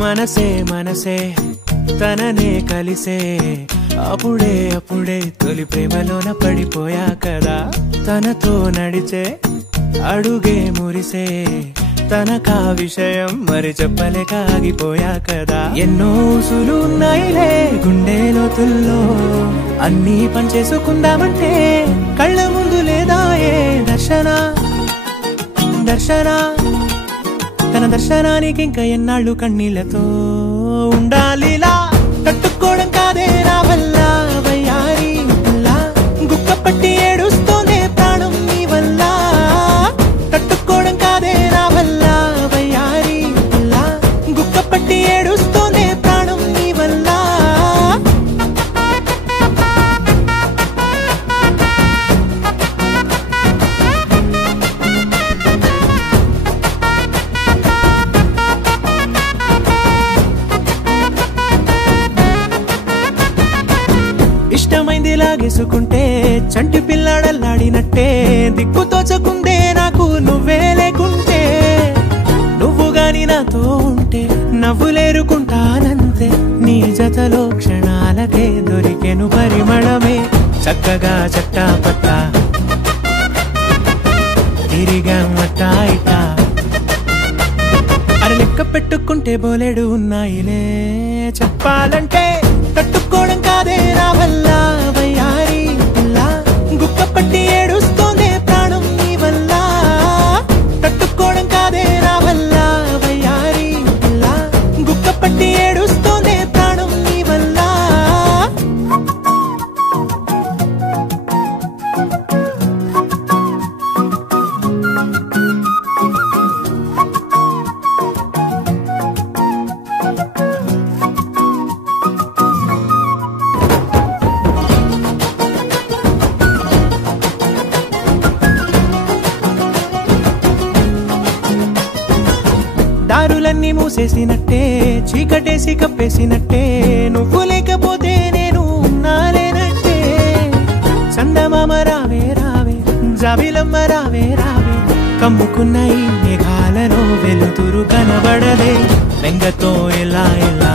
మనసే మనసే తననే కలిసే అప్పుడే అప్పుడే తొలి ప్రేమలోన పడిపోయా కదా తనతో నడిచే అడుగే మురిసే తనకా విషయం మరి చెప్పలేక ఆగిపోయా కదా ఎన్నో ఊసులు ఉన్నాయిలే గుండె లోతుల్లో అన్నీ పనిచేసుకుందామంటే కళ్ళ ముందు లేదా ఏ దర్శన దర్శన తన దర్శనానికి ఇంకా ఎన్నాళ్ళు కన్నీళ్లతో ఉండాలిలా తట్టుకోవడం కాదే నా వల్ల వయ్యారి గుక్క పట్టి ఏడుస్తోందే ప్రాణం నీ వల్ల తట్టుకోవడం కాదే నా వల్ల వయ్యారి గుక్క పట్టి ఏడుస్తోందే ప్రాణం నీ వల్ల ఇష్టమైంది లాగేసుకుంటే చంటి పిల్లాడల్లాడినట్టే దిక్కు తోచకుందే నాకు నువ్వే లేకుంటే నువ్వు గాని నాతో ఉంటే నవ్వులేరుకుంటానంతే నీ జతలో క్షణాలకే దొరికెను పరిమళమే చక్కగా చట్టా పట్టా తిరిగా మట్టా ఇట్టా అరే లెక్క పెట్టుకుంటే బోలెడు ఉన్నాయిలే చెప్పాలంటే తట్టుకోవడం కాదే నా వల్ల వయ్యారి గుక్క పట్టి ఏడుస్తోందే ప్రాణం నీ వల్ల తట్టుకోవడం కాదే నా వల్ల వయ్యారి గుక్క పట్టి ఏడుస్తోందే ప్రాణం నీ వల్ల దారులన్నీ మూసేసినట్టే చీకటేసి కప్పేసినట్టే నువ్వు లేకపోతే నేను ఉన్నాలేనట్టే చందమామ రావే రావే జాబిలమ్మ రావే రావే కమ్ముకున్న ఈ మేఘాలలో వెలుతురు కనబడదే వెంగతో ఎలా ఎలా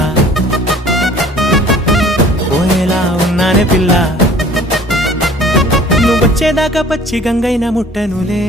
పోయేలా ఉన్నానే పిల్ల నువ్వొచ్చేదాకా పచ్చి గంగైన ముట్టనులే